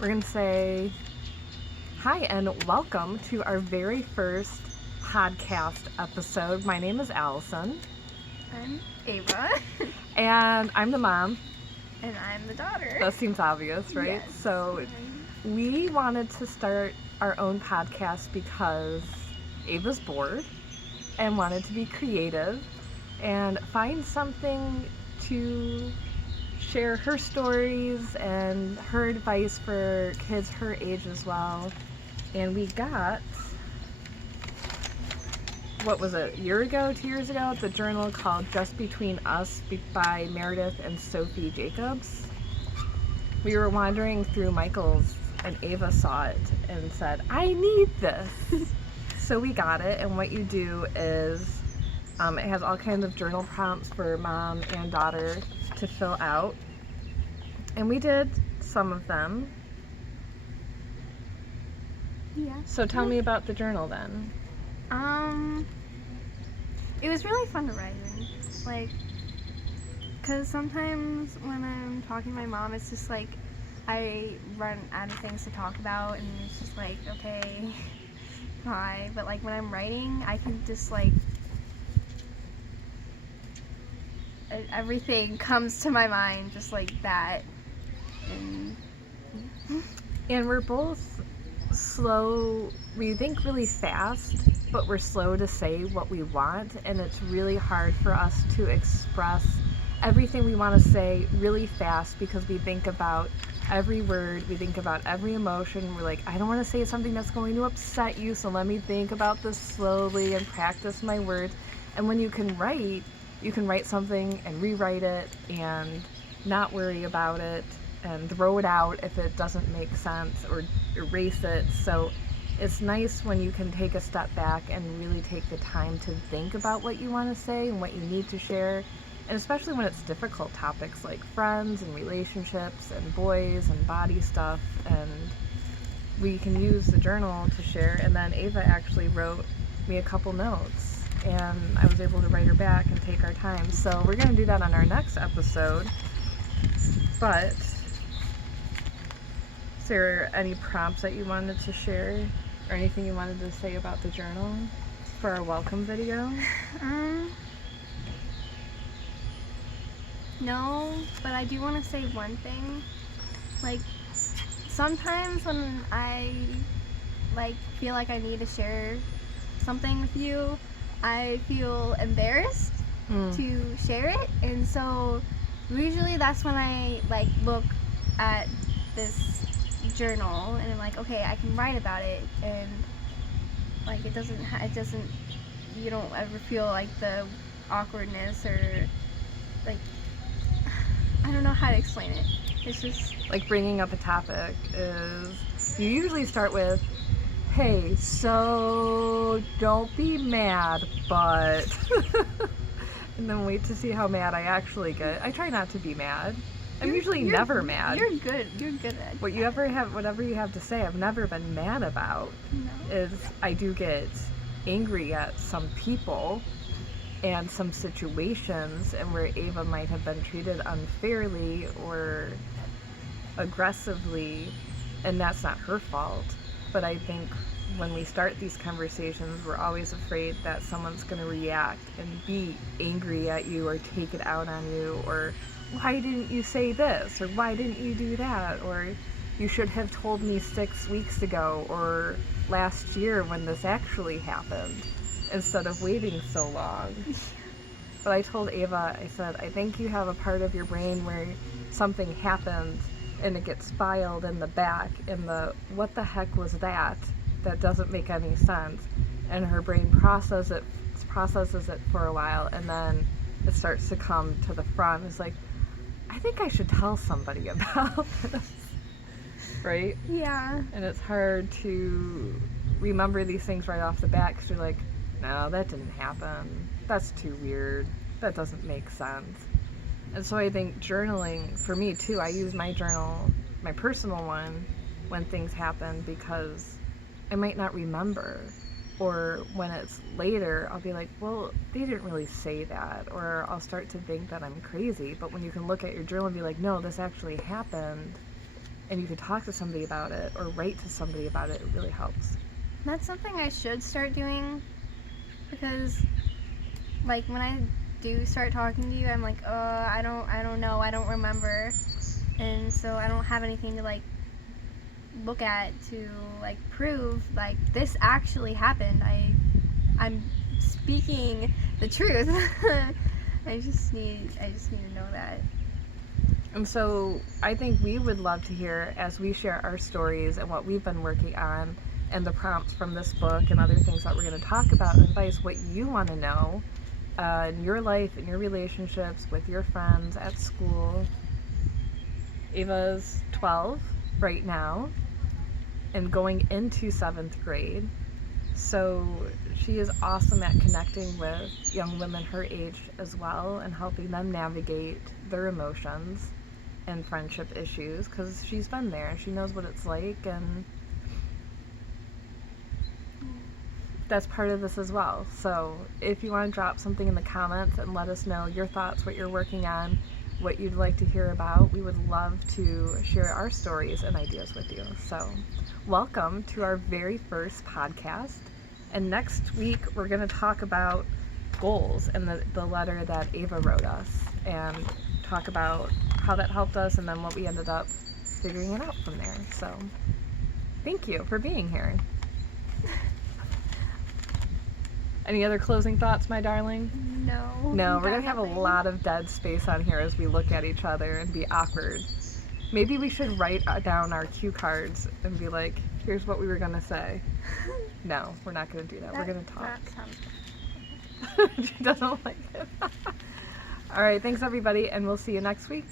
We're going to say hi and welcome to our very first podcast episode. My name is Allison. I'm Ava. And I'm the mom. And I'm the daughter. That seems obvious, right? Yes. So we wanted to start our own podcast because Ava's bored and wanted to be creative and find something to share her stories and her advice for kids her age as well. And we got, what was it, a year ago, 2 years ago, the journal called Just Between Us by Meredith and Sophie Jacobs. We were wandering through Michael's and Ava saw it and said, I need this. So we got it, and what you do is it has all kinds of journal prompts for mom and daughter to fill out. And we did some of them. Yeah. So tell me about the journal then. It was really fun to write in. Because sometimes when I'm talking to my mom, it's just like I run out of things to talk about, and it's just like, okay, hi. But like when I'm writing, I can just like everything comes to my mind just like that. And we're both slow. We think really fast, but we're slow to say what we want, and it's really hard for us to express everything we want to say really fast because we think about every word, we think about every emotion. We're like, I don't want to say something that's going to upset you, so let me think about this slowly and practice my words. And when you can write something and rewrite it and not worry about it and throw it out if it doesn't make sense or erase it. So it's nice when you can take a step back and really take the time to think about what you want to say and what you need to share. And especially when it's difficult topics like friends and relationships and boys and body stuff. And we can use the journal to share. And then Ava actually wrote me a couple notes, and I was able to write her back and take our time. So we're going to do that on our next episode. But is there any prompts that you wanted to share or anything you wanted to say about the journal for our welcome video? No, but I do want to say one thing. Like, sometimes when I feel like I need to share something with you, I feel embarrassed to share it, and so usually that's when I look at this journal and I'm like, okay, I can write about it, and it doesn't you don't ever feel like the awkwardness or I don't know how to explain it. It's just like bringing up a topic is you usually start with, hey, so don't be mad, but and then wait to see how mad I actually get. I try not to be mad. I'm usually never mad. You're good at it. Whatever you have to say, I've never been mad about. No. Is I do get angry at some people and some situations, and where Ava might have been treated unfairly or aggressively, and that's not her fault. But I think when we start these conversations, we're always afraid that someone's going to react and be angry at you or take it out on you, or why didn't you say this, or why didn't you do that, or you should have told me 6 weeks ago or last year when this actually happened, instead of waiting so long. But I told Ava, I said, I think you have a part of your brain where something happened and it gets filed in the back in the what the heck was that doesn't make any sense, and her brain processes it for a while, and then it starts to come to the front. It's like, I think I should tell somebody about this, right? Yeah. And it's hard to remember these things right off the bat because you're like, no, that didn't happen. That's too weird. That doesn't make sense. And so I think journaling, for me too, I use my journal, my personal one, when things happen because I might not remember. Or when it's later, I'll be like, well, they didn't really say that. Or I'll start to think that I'm crazy. But when you can look at your journal and be like, no, this actually happened, and you could talk to somebody about it or write to somebody about it, it really helps. That's something I should start doing, because like when I do start talking to you, I'm like, I don't know, I don't remember, and so I don't have anything to like look at to like prove like this actually happened. I'm speaking the truth. I just need to know that. And so I think we would love to hear, as we share our stories and what we've been working on and the prompts from this book and other things that we're going to talk about and advice, what you want to know in your life, in your relationships, with your friends, at school. Ava's 12 right now and going into 7th grade. So she is awesome at connecting with young women her age as well and helping them navigate their emotions and friendship issues, because she's been there. She knows what it's like, and that's part of this as well. So if you want to drop something in the comments and let us know your thoughts, what you're working on, what you'd like to hear about, we would love to share our stories and ideas with you. So welcome to our very first podcast. And next week we're going to talk about goals and the letter that Ava wrote us, and talk about how that helped us and then what we ended up figuring it out from there. So thank you for being here. Any other closing thoughts, my darling? No, we're going to have a lot of dead space on here as we look at each other and be awkward. Maybe we should write down our cue cards and be like, here's what we were going to say. No, we're not going to do that. We're going to talk. She doesn't like it. All right, thanks everybody, and we'll see you next week.